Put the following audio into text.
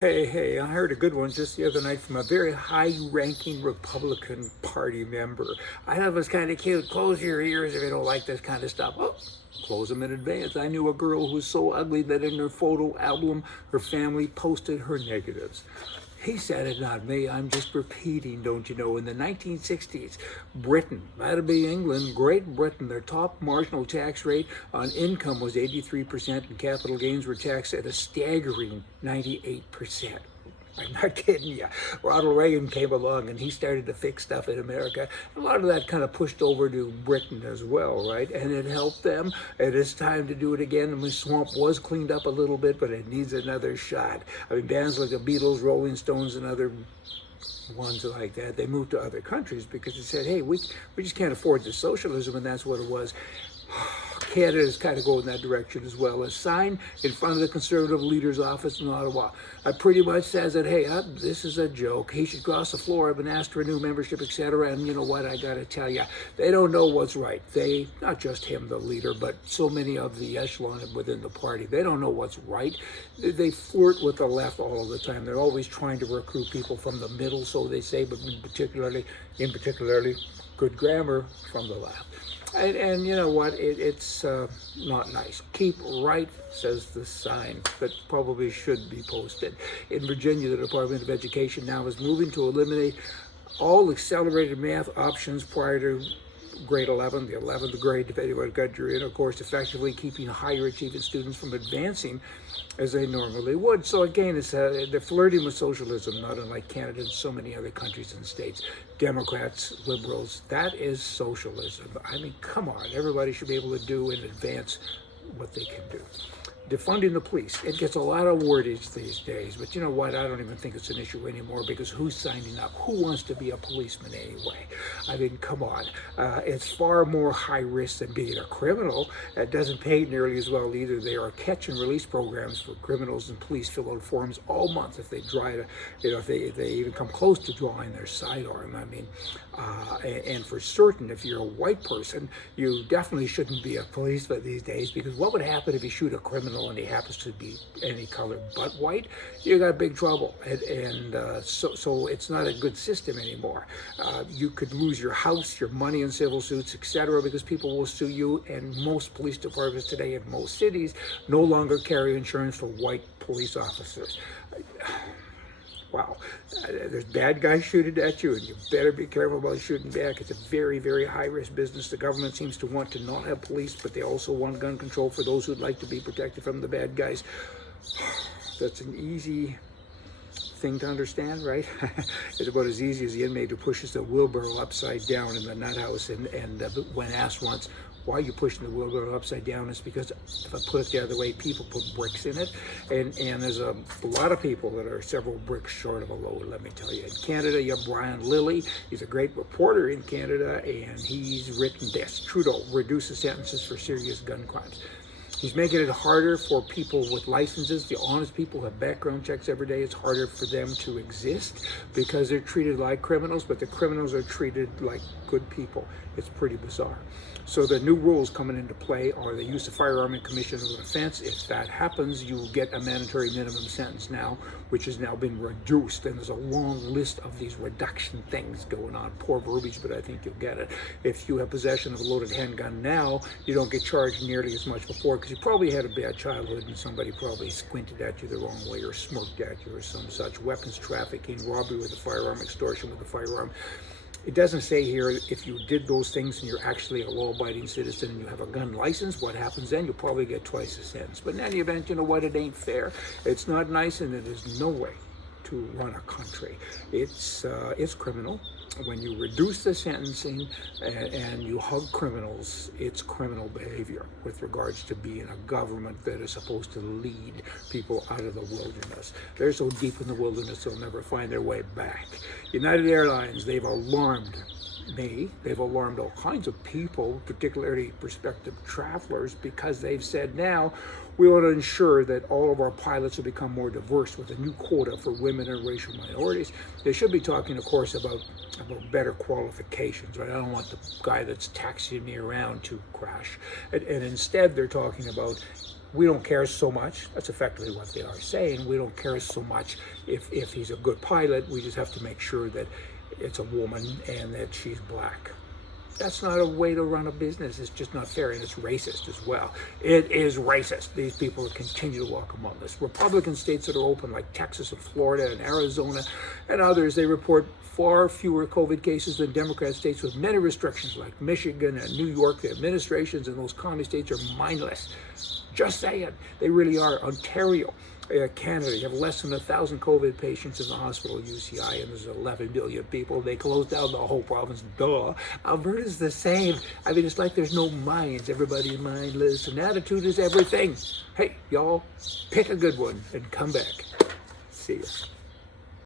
Hey, I heard a good one just the other night from a very high-ranking Republican Party member. I thought it was kind of cute. Close your ears if you don't like this kind of stuff. Oh, close them in advance. I knew a girl who was so ugly that in her photo album, her family posted her negatives. He said it, not me. I'm just repeating, don't you know? In the 1960s, Britain, that'd be England, Great Britain, their top marginal tax rate on income was 83%, and capital gains were taxed at a staggering 98%. I'm not kidding you. Ronald Reagan came along and he started to fix stuff in America. A lot of that kind of pushed over to Britain as well, right? And it helped them. It is time to do it again. And the swamp was cleaned up a little bit, but it needs another shot. I mean, bands like the Beatles, Rolling Stones, and other ones like that, they moved to other countries because they said, hey, we just can't afford the socialism, and that's what it was. Canada is kind of going that direction as well. A sign in front of the Conservative leader's office in Ottawa. It pretty much says that, hey, this is a joke. He should cross the floor. I've been asked to renew membership, etc. And you know what? I got to tell you, they don't know what's right. They, not just him, the leader, but so many of the echelon within the party, they don't know what's right. They flirt with the left all of the time. They're always trying to recruit people from the middle, so they say, but in particularly, good grammar, from the left. And you know what? It's not nice. Keep right, says the sign that probably should be posted. In Virginia, the Department of Education now is moving to eliminate all accelerated math options prior to grade 11, the 11th grade, depending on what grade you're in, of course, effectively keeping higher achieving students from advancing as they normally would. So again, it's they're flirting with socialism, not unlike Canada and so many other countries and states. Democrats, liberals, that is socialism. I mean, come on, everybody should be able to do in advance what they can do. Defunding the police. It gets a lot of wordage these days, but you know what? I don't even think it's an issue anymore because who's signing up? Who wants to be a policeman anyway? I mean, come on. It's far more high risk than being a criminal. It doesn't pay nearly as well either. There are catch and release programs for criminals, and police fill out forms all month if they try to, if they even come close to drawing their sidearm. I mean, and for certain, if you're a white person, you definitely shouldn't be a policeman these days, because what would happen if you shoot a criminal and he happens to be any color but white? You got big trouble, so it's not a good system anymore. You could lose your house, your money in civil suits, etc., because people will sue you, and most police departments today in most cities no longer carry insurance for white police officers. Wow, there's bad guys shooting at you, and you better be careful about shooting back. It's a very, very high-risk business. The government seems to want to not have police, but they also want gun control for those who'd like to be protected from the bad guys. That's an easy thing to understand, right? It's about as easy as the inmate who pushes the wheelbarrow upside down in the nut house, and when asked once, why are you pushing the wheelbarrow upside down? It's because if I put it the other way, people put bricks in it, and there's a lot of people that are several bricks short of a load, let me tell you. In Canada, you have Brian Lilly. He's a great reporter in Canada, and he's written this: Trudeau reduces sentences for serious gun crimes. He's making it harder for people with licenses. The honest people have background checks every day. It's harder for them to exist because they're treated like criminals, but the criminals are treated like good people. It's pretty bizarre. So the new rules coming into play are the use of firearm in commission of an offense. If that happens, you will get a mandatory minimum sentence now, which has now been reduced. And there's a long list of these reduction things going on. Poor verbiage, but I think you'll get it. If you have possession of a loaded handgun now, you don't get charged nearly as much before, because you probably had a bad childhood and somebody probably squinted at you the wrong way or smirked at you or some such. Weapons trafficking, robbery with a firearm, extortion with a firearm. It doesn't say here if you did those things and you're actually a law-abiding citizen and you have a gun license, what happens then? You'll probably get twice the sentence. But in any event, you know what? It ain't fair. It's not nice, and it is no way to run a country. It's criminal. When you reduce the sentencing and you hug criminals, it's criminal behavior with regards to being a government that is supposed to lead people out of the wilderness. They're so deep in the wilderness they'll never find their way back. United Airlines, they've alarmed me. They've alarmed all kinds of people, particularly prospective travelers, because they've said now we want to ensure that all of our pilots will become more diverse with a new quota for women and racial minorities. They should be talking, of course, about better qualifications, right? I don't want the guy that's taxiing me around to crash. And instead, they're talking about we don't care so much. That's effectively what they are saying. We don't care so much if he's a good pilot. We just have to make sure that it's a woman and that she's black. That's not a way to run a business. It's just not fair, and it's racist as well. It is racist. These people continue to walk among us. Republican states that are open, like Texas and Florida and Arizona and others, they report far fewer COVID cases than Democrat states with many restrictions, like Michigan and New York. The administrations in those commie states are mindless. Just saying. They really are. Ontario, Canada, you have less than 1,000 COVID patients in the hospital, UCI, and there's 11 million people. They closed down the whole province. Duh. Alberta's the same. I mean, it's like there's no minds. Everybody's mindless, and attitude is everything. Hey, y'all, pick a good one and come back. See ya.